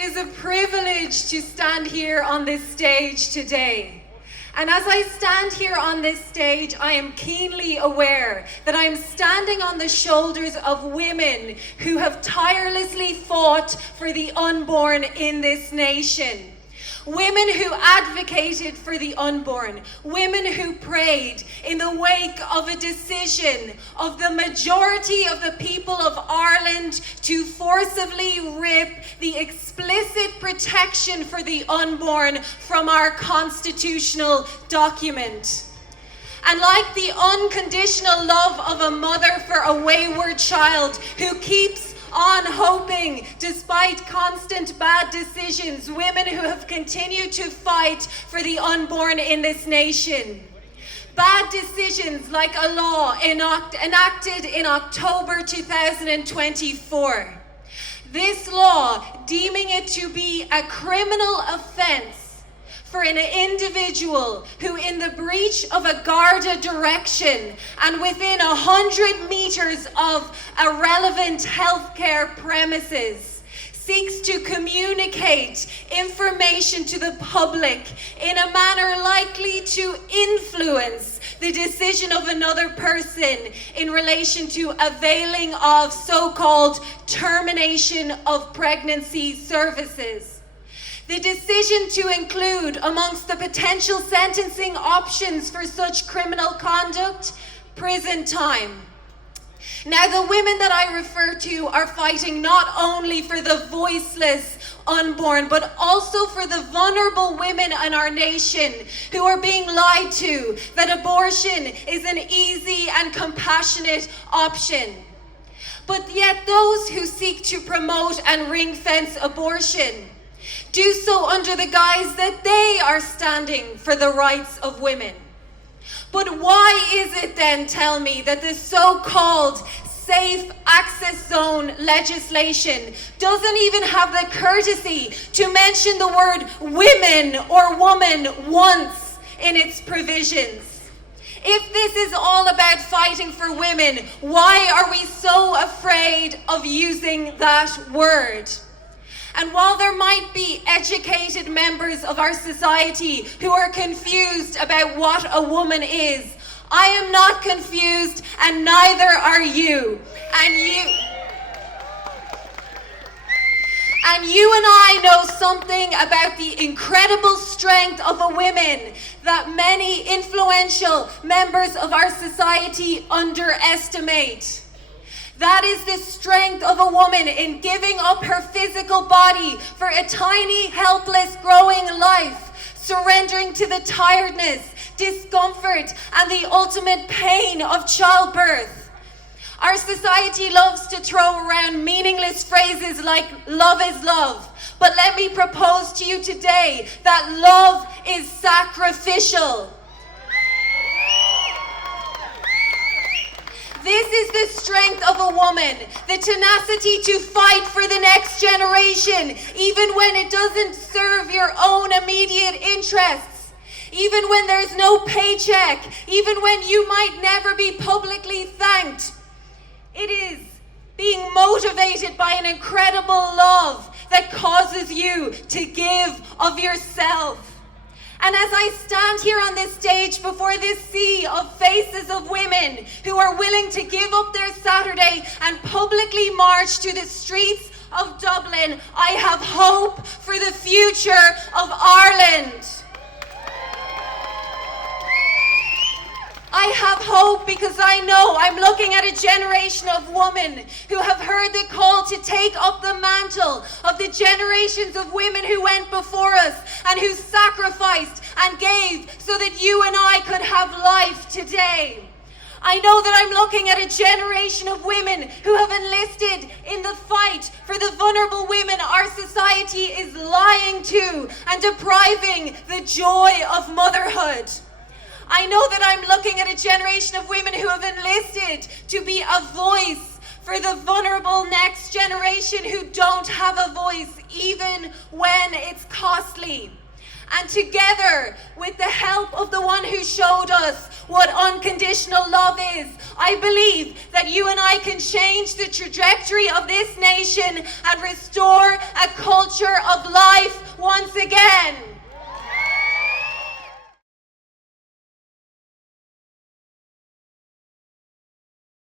is a privilege to stand here on this stage today. And as I stand here on this stage, I am keenly aware that I am standing on the shoulders of women who have tirelessly fought for the unborn in this nation. Women who advocated for the unborn, women who prayed in the wake of a decision of the majority of the people of Ireland to forcibly rip the explicit protection for the unborn from our constitutional document. And like the unconditional love of a mother for a wayward child who keeps on hoping despite constant bad decisions, women who have continued to fight for the unborn in this nation. Bad decisions like a law enacted in October 2024. This law deeming it to be a criminal offence for an individual who, in the breach of a Garda direction and within 100 meters of a relevant healthcare premises, seeks to communicate information to the public in a manner likely to influence the decision of another person in relation to availing of so-called termination of pregnancy services. The decision to include amongst the potential sentencing options for such criminal conduct, prison time. Now, the women that I refer to are fighting not only for the voiceless unborn, but also for the vulnerable women in our nation who are being lied to that abortion is an easy and compassionate option. But yet those who seek to promote and ring-fence abortion do so under the guise that they are standing for the rights of women. But why is it then, tell me, that the so-called safe access zone legislation doesn't even have the courtesy to mention the word women or woman once in its provisions? If this is all about fighting for women, why are we so afraid of using that word? And while there might be educated members of our society who are confused about what a woman is, I am not confused, and neither are you. And you and I know something about the incredible strength of a woman that many influential members of our society underestimate. That is the strength of a woman in giving up her physical body for a tiny, helpless, growing life, surrendering to the tiredness, discomfort, and the ultimate pain of childbirth. Our society loves to throw around meaningless phrases like love is love. But let me propose to you today that love is sacrificial. This is the strength of a woman, the tenacity to fight for the next generation, even when it doesn't serve your own immediate interests, even when there's no paycheck, even when you might never be publicly thanked. It is being motivated by an incredible love that causes you to give of yourself. And as I stand here on this stage before this sea of faces of women who are willing to give up their Saturday and publicly march to the streets of Dublin, I have hope for the future of Ireland. I have hope because I know I'm looking at a generation of women who have heard the call to take up the mantle of the generations of women who went before us and who sacrificed and gave so that you and I could have life today. I know that I'm looking at a generation of women who have enlisted in the fight for the vulnerable women our society is lying to and depriving the joy of motherhood. I know that I'm looking at a generation of women who have enlisted to be a voice for the vulnerable next generation who don't have a voice even when it's costly. And together, with the help of the one who showed us what unconditional love is, I believe that you and I can change the trajectory of this nation and restore a culture of life once again.